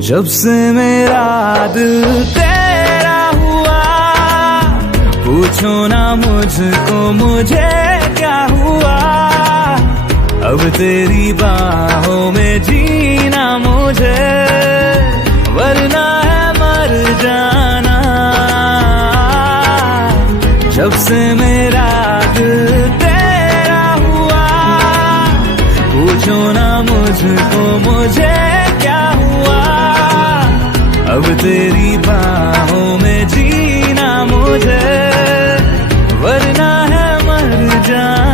जब से मेरा दिल तेरा हुआ, पूछो ना मुझको मुझे क्या हुआ। अब तेरी बाहों में जीना मुझे, वरना है मर जाना। जब से मेरा दिल तेरा हुआ, पूछो ना मुझको मुझे क्या हुआ। अब तेरी बाहों में जीना मुझे, वरना है मर जाना।